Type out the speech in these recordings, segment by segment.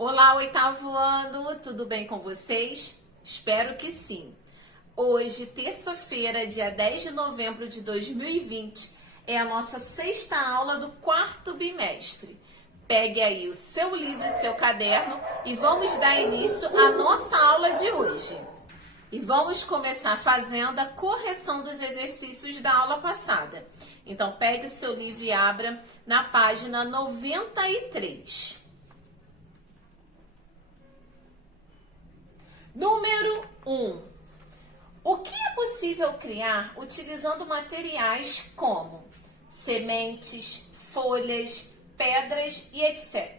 Olá, oitavo ano, tudo bem com vocês? Espero que sim. Hoje, terça-feira, dia 10 de novembro de 2020, é a nossa sexta aula do quarto bimestre. Pegue aí o seu livro e seu caderno e vamos dar início à nossa aula de hoje. E vamos começar fazendo a correção dos exercícios da aula passada. Então, pegue o seu livro e abra na página 93. Número 1. O que é possível criar utilizando materiais como sementes, folhas, pedras e etc.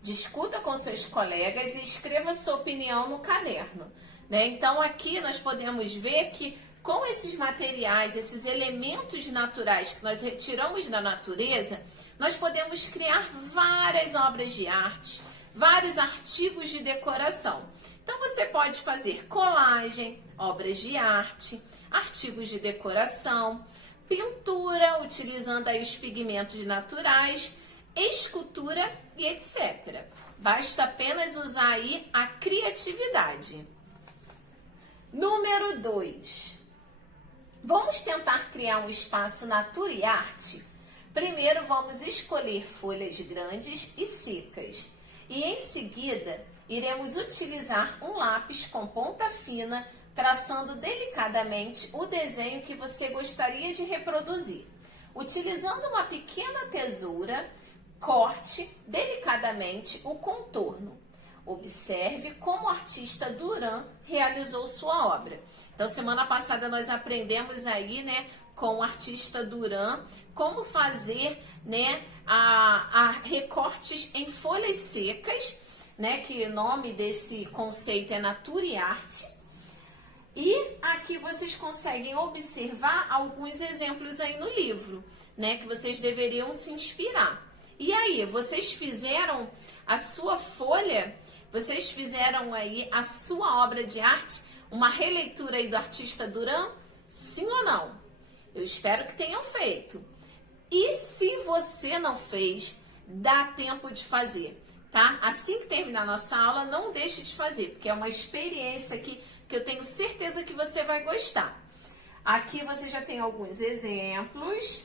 Discuta com seus colegas e escreva sua opinião no caderno. Então, aqui nós podemos ver que com esses materiais, esses elementos naturais que nós retiramos da natureza, nós podemos criar várias obras de arte, vários artigos de decoração. Então, você pode fazer colagem, obras de arte, artigos de decoração, pintura, utilizando aí os pigmentos naturais, escultura e etc. Basta apenas usar aí a criatividade. Número 2. Vamos tentar criar um espaço natura e arte? Primeiro, vamos escolher folhas grandes e secas. E em seguida, iremos utilizar um lápis com ponta fina, traçando delicadamente o desenho que você gostaria de reproduzir. Utilizando uma pequena tesoura, corte delicadamente o contorno. Observe como o artista Duran realizou sua obra. Então, semana passada nós aprendemos aí, com o artista Duran, como fazer, recortes em folhas secas, que o nome desse conceito é Natura e Arte. E aqui vocês conseguem observar alguns exemplos aí no livro, que vocês deveriam se inspirar. E aí, vocês fizeram a sua folha? Vocês fizeram aí a sua obra de arte? Uma releitura aí do artista Duran? Sim ou não? Eu espero que tenham feito. E se você não fez, dá tempo de fazer, tá? Assim que terminar a nossa aula, não deixe de fazer, porque é uma experiência aqui que eu tenho certeza que você vai gostar. Aqui você já tem alguns exemplos.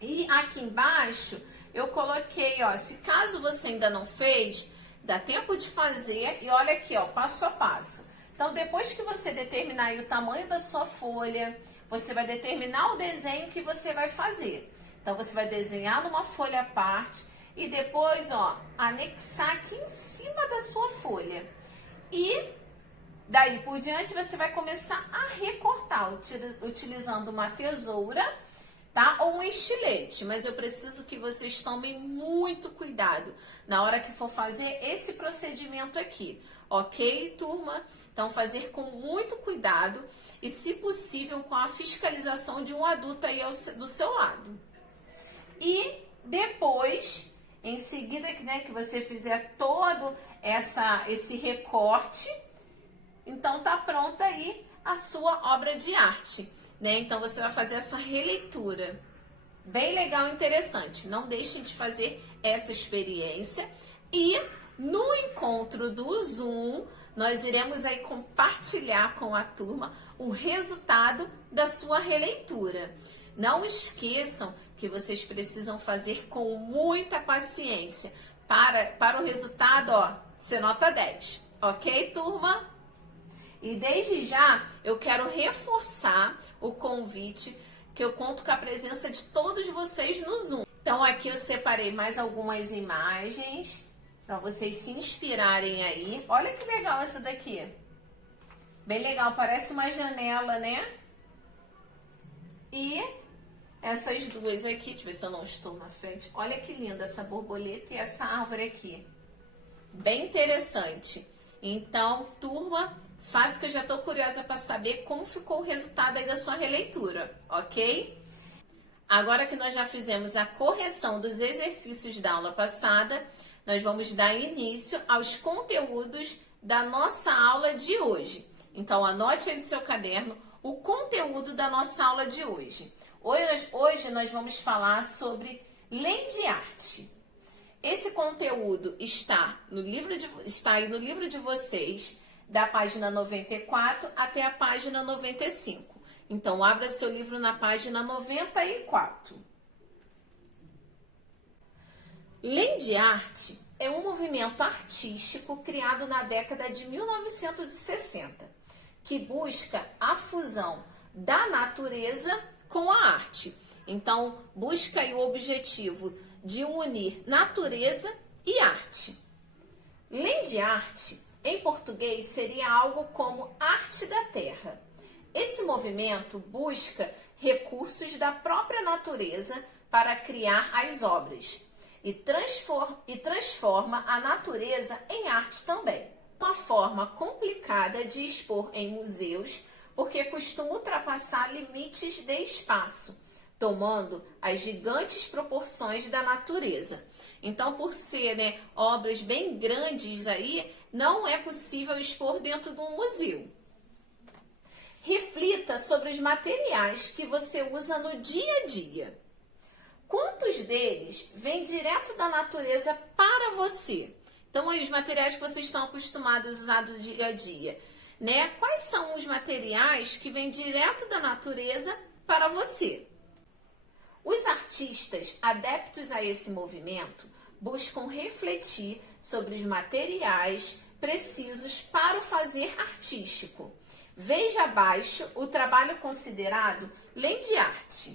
E aqui embaixo eu coloquei, se caso você ainda não fez, dá tempo de fazer. E olha aqui, passo a passo. Então, depois que você determinar aí o tamanho da sua folha, você vai determinar o desenho que você vai fazer. Então, você vai desenhar numa folha à parte e depois, anexar aqui em cima da sua folha. E daí por diante, você vai começar a recortar, utilizando uma tesoura, tá? Ou um estilete, mas eu preciso que vocês tomem muito cuidado na hora que for fazer esse procedimento aqui, ok, turma? Então, fazer com muito cuidado e, se possível, com a fiscalização de um adulto aí do seu lado. E depois, em seguida que você fizer todo esse recorte, então tá pronta aí a sua obra de arte. Então, você vai fazer essa releitura. Bem legal e interessante. Não deixem de fazer essa experiência. E no encontro do Zoom, nós iremos aí compartilhar com a turma o resultado da sua releitura. Não esqueçam que vocês precisam fazer com muita paciência para o resultado, ser nota 10. Ok, turma? E desde já, eu quero reforçar o convite, que eu conto com a presença de todos vocês no Zoom. Então, aqui eu separei mais algumas imagens para vocês se inspirarem aí. Olha que legal essa daqui. Bem legal, parece uma janela, E essas duas aqui, deixa eu ver se eu não estou na frente. Olha que linda essa borboleta e essa árvore aqui. Bem interessante. Então, turma, faça, que eu já estou curiosa para saber como ficou o resultado aí da sua releitura, ok? Agora que nós já fizemos a correção dos exercícios da aula passada, nós vamos dar início aos conteúdos da nossa aula de hoje. Então, anote aí no seu caderno o conteúdo da nossa aula de hoje. Hoje nós vamos falar sobre land art. Esse conteúdo está aí no livro de vocês, da página 94 até a página 95. Então, abra seu livro na página 94. Land Art é um movimento artístico criado na década de 1960, que busca a fusão da natureza com a arte. Então, busca aí o objetivo de unir natureza e arte. Land Art, em português, seria algo como arte da terra. Esse movimento busca recursos da própria natureza para criar as obras e transforma a natureza em arte também. Uma forma complicada de expor em museus, porque costuma ultrapassar limites de espaço, tomando as gigantes proporções da natureza. Então, por ser, né, obras bem grandes aí, não é possível expor dentro de um museu. Reflita sobre os materiais que você usa no dia a dia. Quantos deles vêm direto da natureza para você? Então, aí, os materiais que vocês estão acostumados a usar no dia a dia, né? Quais são os materiais que vêm direto da natureza para você? Os artistas adeptos a esse movimento buscam refletir sobre os materiais precisos para o fazer artístico. Veja abaixo o trabalho considerado Land Art.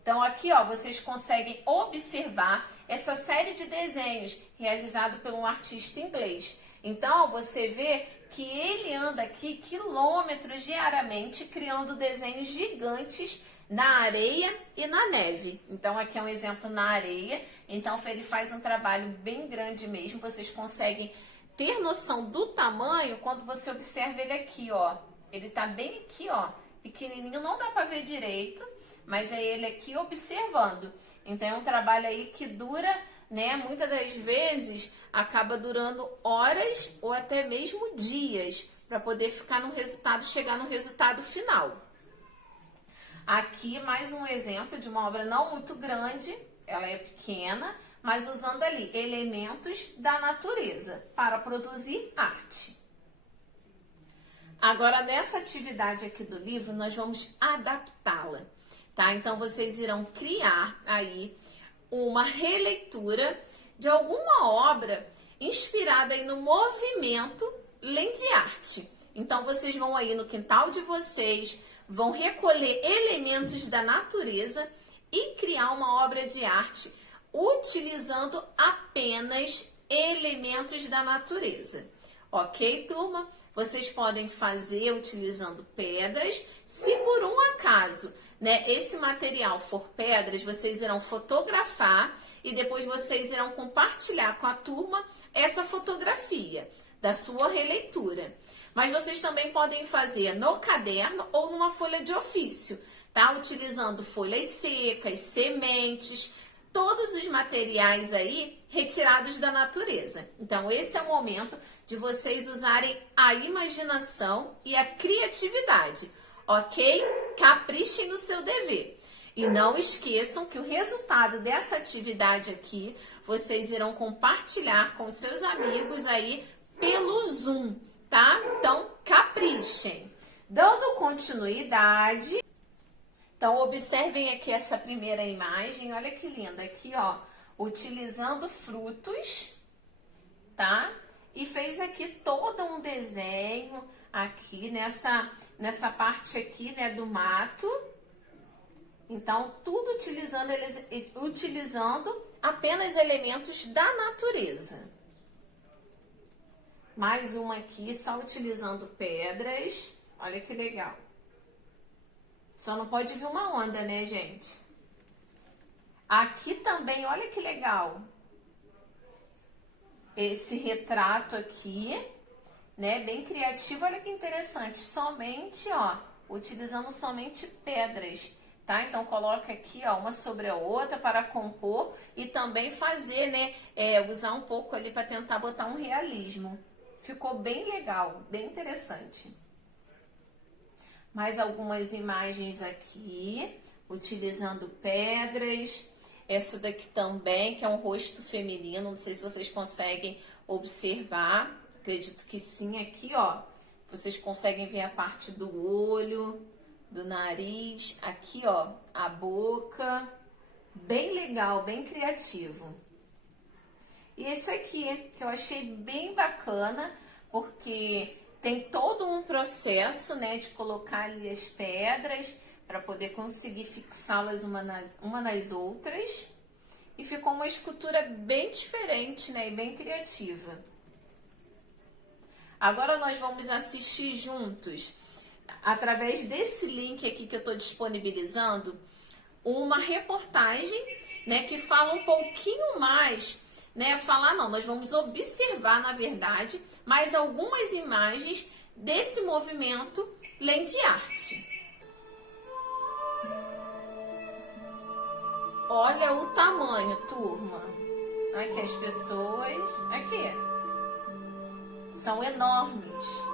Então, aqui, ó, vocês conseguem observar essa série de desenhos realizado por um artista inglês. Então, você vê que ele anda aqui quilômetros diariamente criando desenhos gigantes na areia e na neve. Então, aqui é um exemplo na areia. Então, ele faz um trabalho bem grande mesmo. Vocês conseguem ter noção do tamanho quando você observa ele aqui, ó. Ele tá bem aqui, ó, pequenininho, não dá para ver direito, mas é ele aqui observando. Então, é um trabalho aí que dura, né, muitas das vezes acaba durando horas ou até mesmo dias para poder ficar no resultado, chegar no resultado final. Aqui mais um exemplo de uma obra não muito grande, ela é pequena, mas usando ali elementos da natureza para produzir arte. Agora, nessa atividade aqui do livro, nós vamos adaptá-la, tá? Então, vocês irão criar aí uma releitura de alguma obra inspirada aí no movimento Land Art. Então, vocês vão aí no quintal de vocês, vão recolher elementos da natureza e criar uma obra de arte utilizando apenas elementos da natureza. Ok, turma? Vocês podem fazer utilizando pedras. Se por um acaso, né, esse material for pedras, vocês irão fotografar e depois vocês irão compartilhar com a turma essa fotografia da sua releitura. Mas vocês também podem fazer no caderno ou numa folha de ofício, tá? Utilizando folhas secas, sementes, todos os materiais aí retirados da natureza. Então, esse é o momento de vocês usarem a imaginação e a criatividade, ok? Caprichem no seu dever. E não esqueçam que o resultado dessa atividade aqui, vocês irão compartilhar com seus amigos aí pelo Zoom, tá? Então, caprichem. Dando continuidade, então observem aqui essa primeira imagem, olha que linda, aqui ó, utilizando frutos, tá? E fez aqui todo um desenho aqui nessa parte aqui, né, do mato. Então, tudo utilizando apenas elementos da natureza. Mais uma aqui, só utilizando pedras. Olha que legal. Só não pode vir uma onda, né, gente? Aqui também, olha que legal. Esse retrato aqui, né, bem criativo, olha que interessante. Somente, ó, utilizando somente pedras, tá? Então, coloca aqui, ó, uma sobre a outra para compor e também fazer, né, usar um pouco ali para tentar botar um realismo. Ficou bem legal, bem interessante. Mais algumas imagens aqui, utilizando pedras. Essa daqui também, que é um rosto feminino, não sei se vocês conseguem observar, acredito que sim, aqui ó, vocês conseguem ver a parte do olho, do nariz, aqui ó, a boca, bem legal, bem criativo. E esse aqui, que eu achei bem bacana, porque tem todo um processo, né, de colocar ali as pedras para poder conseguir fixá-las uma nas outras. E ficou uma escultura bem diferente, né, e bem criativa. Agora nós vamos assistir juntos, através desse link aqui que eu estou disponibilizando, uma reportagem, né, que fala um pouquinho mais, né, nós vamos observar, na verdade, mais algumas imagens desse movimento Land Art. Olha o tamanho, turma. Aqui as pessoas, aqui, são enormes.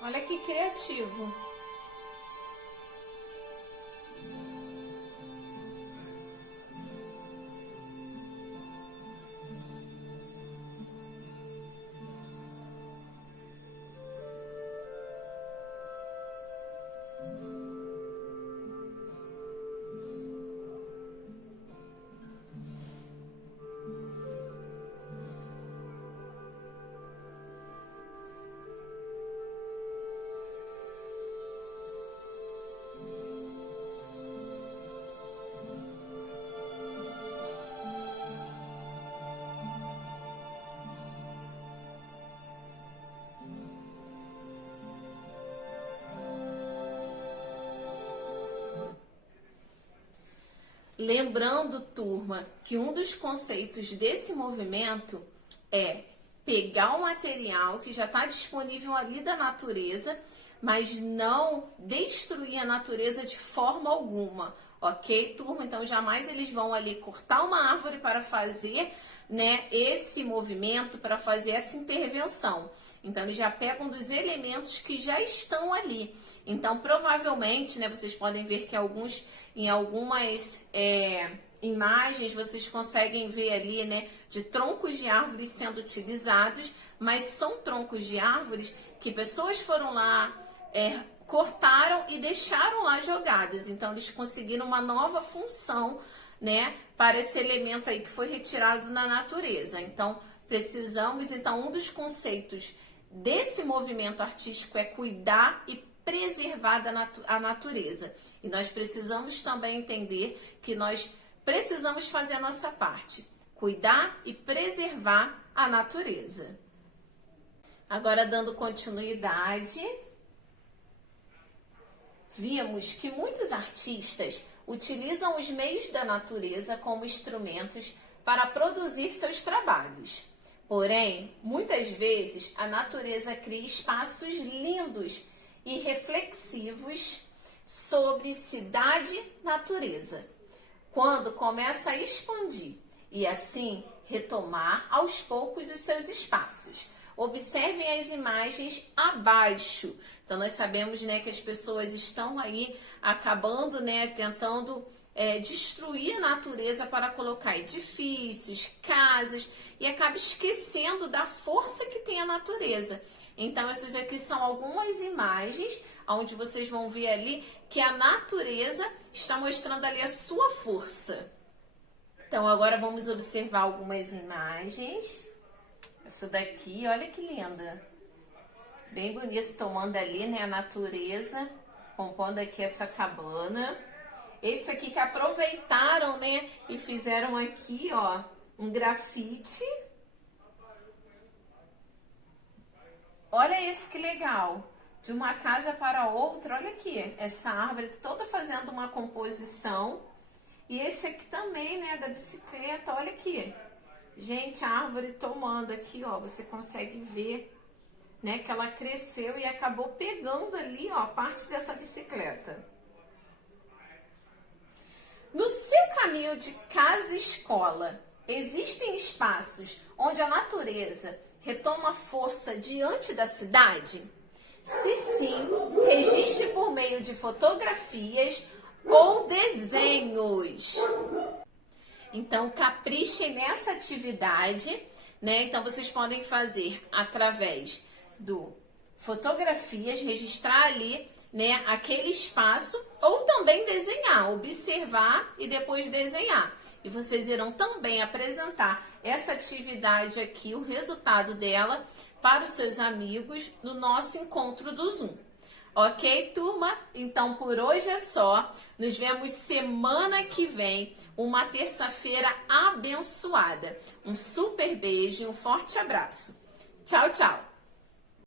Olha que criativo. Lembrando, turma, que um dos conceitos desse movimento é pegar o material que já está disponível ali da natureza, mas não destruir a natureza de forma alguma. Ok, turma? Então, jamais eles vão ali cortar uma árvore para fazer, né, esse movimento, para fazer essa intervenção. Então, eles já pegam dos elementos que já estão ali. Então, provavelmente, né, vocês podem ver que em algumas imagens, vocês conseguem ver ali, né, de troncos de árvores sendo utilizados, mas são troncos de árvores que pessoas foram lá, cortaram e deixaram lá jogados. Então, eles conseguiram uma nova função, né, para esse elemento aí que foi retirado na natureza. Então, um dos conceitos desse movimento artístico é cuidar e preservar a natureza. E nós precisamos também entender que nós precisamos fazer a nossa parte, cuidar e preservar a natureza. Agora, dando continuidade, vimos que muitos artistas utilizam os meios da natureza como instrumentos para produzir seus trabalhos. Porém, muitas vezes a natureza cria espaços lindos e reflexivos sobre cidade-natureza, quando começa a expandir e assim retomar aos poucos os seus espaços. Observem as imagens abaixo. Então, nós sabemos, né, que as pessoas estão aí acabando, né, tentando destruir a natureza para colocar edifícios, casas, e acaba esquecendo da força que tem a natureza. Então, essas aqui são algumas imagens onde vocês vão ver ali que a natureza está mostrando ali a sua força. Então, agora vamos observar algumas imagens. Essa daqui, olha que linda. Bem bonito, tomando ali, né, a natureza, compondo aqui essa cabana. Esse aqui que aproveitaram, né, e fizeram aqui, ó, um grafite. Olha esse que legal. De uma casa para outra, olha aqui, essa árvore toda fazendo uma composição. E esse aqui também, né, da bicicleta, olha aqui. Gente, a árvore tomando aqui, ó, você consegue ver, né, que ela cresceu e acabou pegando ali, ó, parte dessa bicicleta. No seu caminho de casa-escola, existem espaços onde a natureza retoma força diante da cidade? Se sim, registre por meio de fotografias ou desenhos. Então, caprichem nessa atividade, né? Então, vocês podem fazer através do fotografias, registrar ali, né, aquele espaço, ou também desenhar, observar e depois desenhar. E vocês irão também apresentar essa atividade aqui, o resultado dela, para os seus amigos no nosso encontro do Zoom. Ok, turma? Então, por hoje é só. Nos vemos semana que vem, uma terça-feira abençoada. Um super beijo e um forte abraço. Tchau, tchau!